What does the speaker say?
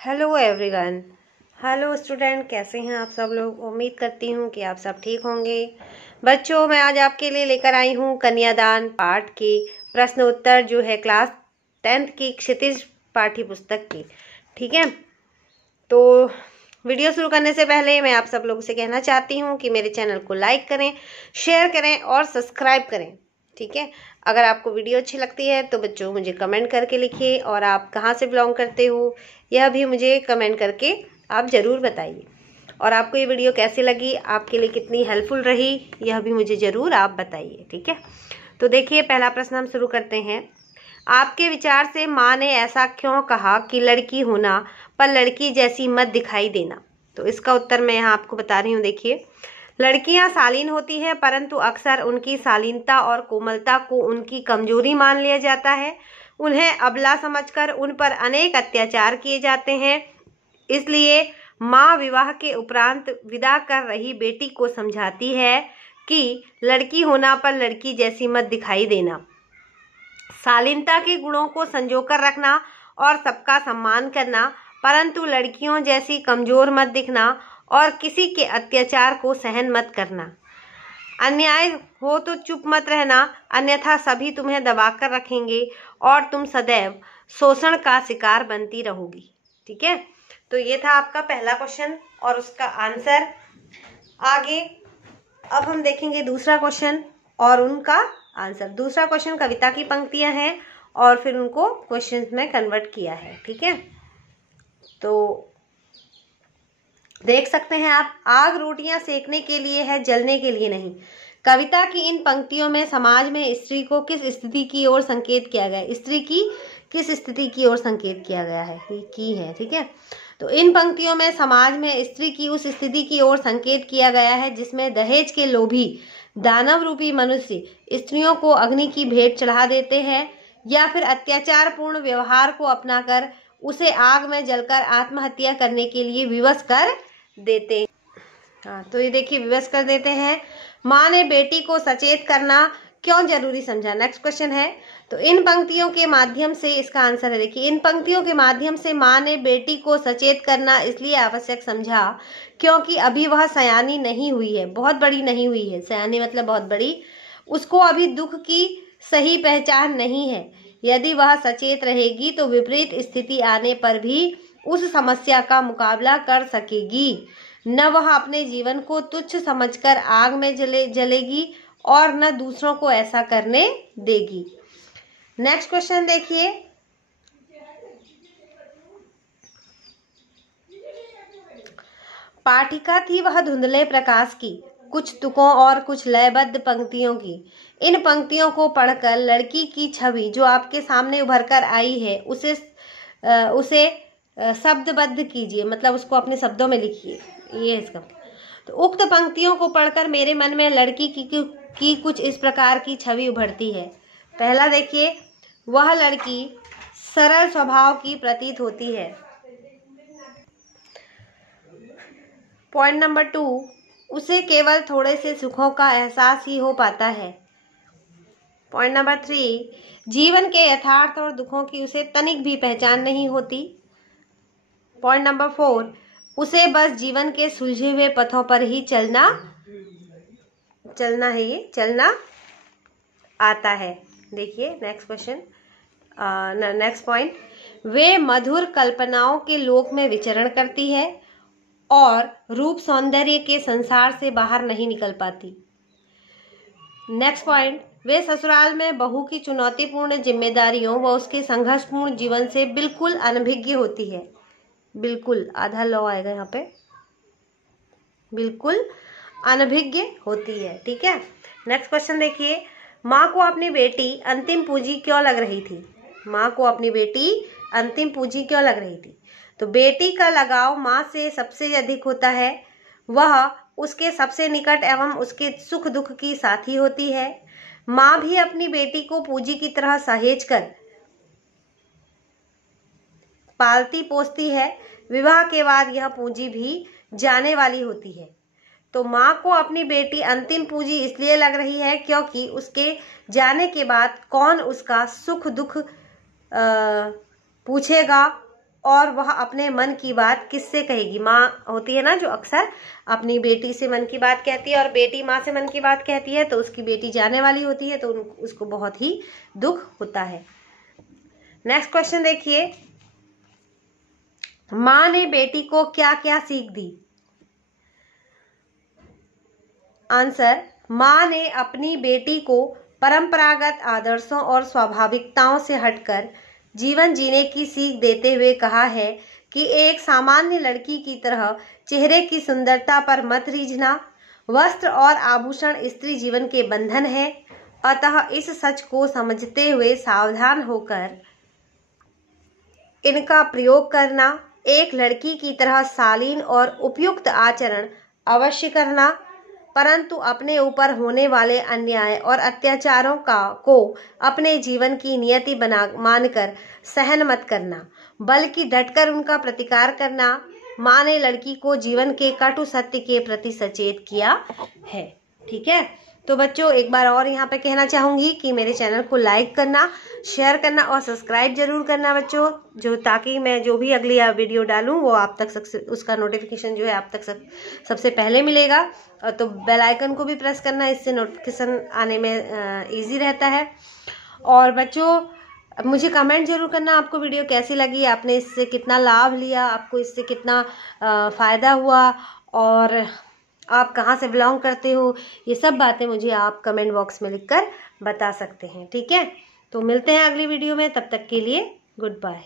Hello everyone. Hello student, कैसे हैं आप सब लोग। उम्मीद करती हूँ कि आप सब ठीक होंगे। बच्चों, मैं आज आपके लिए लेकर आई हूँ कन्यादान पाठ की प्रश्न उत्तर, जो है क्लास 10th की क्षितिज पाठ्य पुस्तक की। ठीक है, तो वीडियो शुरू करने से पहले मैं आप सब लोगों से कहना चाहती हूँ कि मेरे चैनल को लाइक करें, शेयर करें और सब्सक्राइब करें। ठीक है, अगर आपको वीडियो अच्छी लगती है तो बच्चों मुझे कमेंट करके लिखिए, और आप कहाँ से बिलोंग करते हो यह भी मुझे कमेंट करके आप ज़रूर बताइए। और आपको ये वीडियो कैसी लगी, आपके लिए कितनी हेल्पफुल रही, यह भी मुझे ज़रूर आप बताइए। ठीक है, तो देखिए पहला प्रश्न हम शुरू करते हैं। आपके विचार से माँ ने ऐसा क्यों कहा कि लड़की होना पर लड़की जैसी मत दिखाई देना। तो इसका उत्तर मैं यहाँ आपको बता रही हूँ। देखिए, लड़कियां शालीन होती हैं, परंतु अक्सर उनकी शालीनता और कोमलता को उनकी कमजोरी मान लिया जाता है। उन्हें अबला समझकर उन पर अनेक अत्याचार किए जाते हैं। इसलिए माँ विवाह के उपरांत विदा कर रही बेटी को समझाती है कि लड़की होना पर लड़की जैसी मत दिखाई देना, शालीनता के गुणों को संजोकर रखना और सबका सम्मान करना, परंतु लड़कियों जैसी कमजोर मत दिखना और किसी के अत्याचार को सहन मत करना। अन्याय हो तो चुप मत रहना, अन्यथा सभी तुम्हें दबाकर रखेंगे और तुम सदैव शोषण का शिकार बनती रहोगी। ठीक है, तो ये था आपका पहला क्वेश्चन और उसका आंसर। आगे अब हम देखेंगे दूसरा क्वेश्चन और उनका आंसर। दूसरा क्वेश्चन कविता की पंक्तियां हैं और फिर उनको क्वेश्चंस में कन्वर्ट किया है। ठीक है, तो देख सकते हैं आप, आग रोटियां सेकने के लिए है, जलने के लिए नहीं। कविता की इन पंक्तियों में समाज में स्त्री को किस स्थिति की ओर संकेत किया गया है, स्त्री की किस स्थिति की ओर संकेत किया गया है की है। ठीक है, तो इन पंक्तियों में समाज में स्त्री की उस स्थिति की ओर संकेत किया गया है जिसमें दहेज के लोभी दानव रूपी मनुष्य स्त्रियों को अग्नि की भेंट चढ़ा देते हैं या फिर अत्याचार पूर्ण व्यवहार को अपनाकर उसे आग में जलकर आत्महत्या करने के लिए विवश कर देते हैं। हाँ, तो ये देखिए, विवश कर देते हैं। माँ ने बेटी को सचेत करना क्यों जरूरी समझा। नेक्स्ट क्वेश्चन है, तो इन पंक्तियों के माध्यम से, इसका आंसर है देखिए, इन पंक्तियों के माध्यम से माँ ने बेटी को सचेत करना इसलिए आवश्यक समझा क्योंकि अभी वह सयानी नहीं हुई है, बहुत बड़ी नहीं हुई है। सयानी मतलब बहुत बड़ी। उसको अभी दुख की सही पहचान नहीं है। यदि वह सचेत रहेगी तो विपरीत स्थिति आने पर भी उस समस्या का मुकाबला कर सकेगी। न वह अपने जीवन को तुच्छ समझकर आग में जलेगी और न दूसरों को ऐसा करने देगी। नेक्स्ट क्वेश्चन देखिए, पाठिका थी वह धुंधले प्रकाश की, कुछ तुकों और कुछ लयबद्ध पंक्तियों की। इन पंक्तियों को पढ़कर लड़की की छवि जो आपके सामने उभर कर आई है उसे शब्दबद्ध कीजिए, मतलब उसको अपने शब्दों में लिखिए। ये है इसका। तो उक्त पंक्तियों को पढ़कर मेरे मन में लड़की की कुछ इस प्रकार की छवि उभरती है। पहला देखिए, वह लड़की सरल स्वभाव की प्रतीत होती है। पॉइंट नंबर 2, उसे केवल थोड़े से सुखों का एहसास ही हो पाता है। पॉइंट नंबर 3, जीवन के यथार्थ और दुखों की उसे तनिक भी पहचान नहीं होती। पॉइंट नंबर 4, उसे बस जीवन के सुलझे हुए पथों पर ही चलना आता है। देखिए नेक्स्ट क्वेश्चन, नेक्स्ट पॉइंट, वे मधुर कल्पनाओं के लोक में विचरण करती है और रूप सौंदर्य के संसार से बाहर नहीं निकल पाती। नेक्स्ट पॉइंट, वे ससुराल में बहू की चुनौतीपूर्ण जिम्मेदारियों व उसके संघर्षपूर्ण जीवन से बिल्कुल अनभिज्ञ होती है। बिल्कुल, आधा लॉ आएगा यहाँ पे, बिल्कुल अनभिज्ञ होती है। ठीक है, नेक्स्ट क्वेश्चन देखिए, माँ को अपनी बेटी अंतिम पूंजी क्यों लग रही थी। माँ को अपनी बेटी अंतिम पूंजी क्यों लग रही थी। तो बेटी का लगाव माँ से सबसे अधिक होता है। वह उसके सबसे निकट एवं उसके सुख दुख की साथी होती है। माँ भी अपनी बेटी को पूंजी की तरह सहेज कर पालती पोसती है। विवाह के बाद यह पूंजी भी जाने वाली होती है। तो माँ को अपनी बेटी अंतिम पूंजी इसलिए लग रही है क्योंकि उसके जाने के बाद कौन उसका सुख दुख पूछेगा, और वह अपने मन की बात किससे कहेगी। माँ होती है ना जो अक्सर अपनी बेटी से मन की बात कहती है, और बेटी माँ से मन की बात कहती है, तो उसकी बेटी जाने वाली होती है, तो उसको बहुत ही दुख होता है। नेक्स्ट क्वेश्चन देखिए, माँ ने बेटी को क्या क्या सीख दी। आंसर, माँ ने अपनी बेटी को परंपरागत आदर्शों और स्वाभाविकताओं से हटकर जीवन जीने की सीख देते हुए कहा है कि एक सामान्य लड़की की तरह चेहरे की सुंदरता पर मत रीझना। वस्त्र और आभूषण स्त्री जीवन के बंधन है, अतः इस सच को समझते हुए सावधान होकर इनका प्रयोग करना। एक लड़की की तरह शालीन और उपयुक्त आचरण अवश्य करना, परंतु अपने ऊपर होने वाले अन्याय और अत्याचारों को अपने जीवन की नियति मानकर सहन मत करना, बल्कि डटकर उनका प्रतिकार करना। माँ ने लड़की को जीवन के कटु सत्य के प्रति सचेत किया है। ठीक है, तो बच्चों एक बार और यहाँ पे कहना चाहूंगी कि मेरे चैनल को लाइक करना, शेयर करना और सब्सक्राइब जरूर करना बच्चों, जो ताकि मैं जो भी अगली वीडियो डालूं वो आप तक उसका नोटिफिकेशन जो है आप तक सबसे पहले मिलेगा। तो बेल आइकन को भी प्रेस करना, इससे नोटिफिकेशन आने में इजी रहता है। और बच्चों मुझे कमेंट जरूर करना आपको वीडियो कैसी लगी, आपने इससे कितना लाभ लिया, आपको इससे कितना फ़ायदा हुआ, और आप कहाँ से बिलोंग करते हो, ये सब बातें मुझे आप कमेंट बॉक्स में लिखकर बता सकते हैं। ठीक है, तो मिलते हैं अगली वीडियो में, तब तक के लिए गुड बाय।